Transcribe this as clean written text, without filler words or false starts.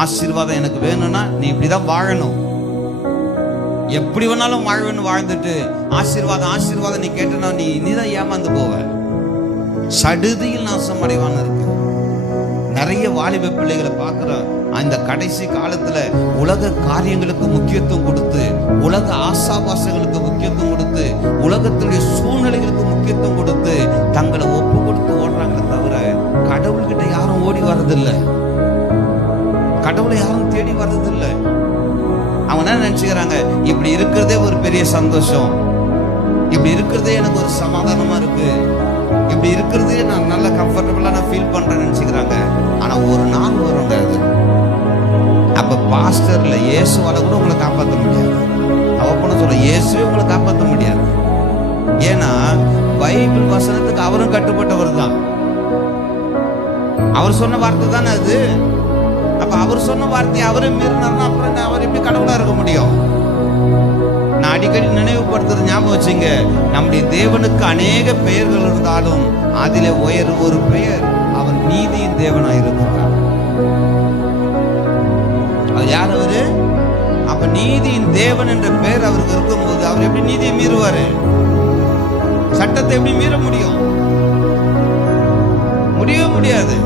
ஆசீர்வாதம் எனக்கு வேணும்னா நீ இப்படிதான் வாழணும். எப்படி வேணாலும் வாழ்வேன்னு வாழ்ந்துட்டு ஆசீர்வாதம் ஆசீர்வாதம் நீ கேட்டனா நீதான் ஏமாந்து போவ. சடுதியில் நாசம் அடைவான்னு இருக்கு. நிறைய வாலிப பிள்ளைகளை பார்க்கிறோம். அந்த கடைசி காலத்துல உலக காரியங்களுக்கு முக்கியத்துவம் கொடுத்து, உலக ஆசாபாசங்களுக்கு முக்கியத்துவம் கொடுத்து, உலகத்துடைய சூழ்நிலைகளுக்கு முக்கியத்துவம் கொடுத்து தங்களை ஒப்பு கொடுத்து ஓடுறாங்களே தவிர கடவுள்கிட்ட யாரும் ஓடி வர்றதில்லை, கடவுளை யாரும் தேடி வர்றதில்லை. அவங்க என்ன நினைச்சுக்கிறாங்க, இப்படி இருக்கிறதே ஒரு பெரிய சந்தோஷம், இப்படி இருக்கிறதே எனக்கு ஒரு சமாதானமா இருக்கு, இப்படி இருக்கிறதே நான் நல்ல கம்ஃபர்டபுளா நான் ஃபீல் பண்றேன்னு நினைச்சுக்கிறாங்க. ஆனா ஒரு நாள் வருங்க, அது அப்ப பாஸ்டர்ல இயேசுவால கூட உங்களை காப்பாற்ற முடியாது. அவப்பன சொல்ல இயேசுவே உங்களை காப்பாற்ற முடியாது. ஏன்னா பைபிள் வசனத்துக்கு அவரும் கட்டுப்பட்டவர் தான். அவர் சொன்ன வார்த்தை தானே அது. அப்ப அவர் சொன்ன வார்த்தையை அவரே மீறினார்னா அப்புறம் அவர் எப்படி கடவுளா இருக்க முடியும்? நான் அடிக்கடி நினைவுபடுத்துறது ஞாபகம் வச்சுங்க, நம்முடைய தேவனுக்கு அநேக பெயர்கள் இருந்தாலும் அதிலே ஒரு பெயர், அவர் நீதியின் தேவனாய் இருக்கிறார். அது யார் அவரு? அப்ப நீதியின் தேவன் என்ற பெயர் அவருக்கு இருக்கும்போது அவர் எப்படி நீதியை மீறுவாரு? சட்டத்தை எப்படி மீற முடியும்? முடியவே முடியாது.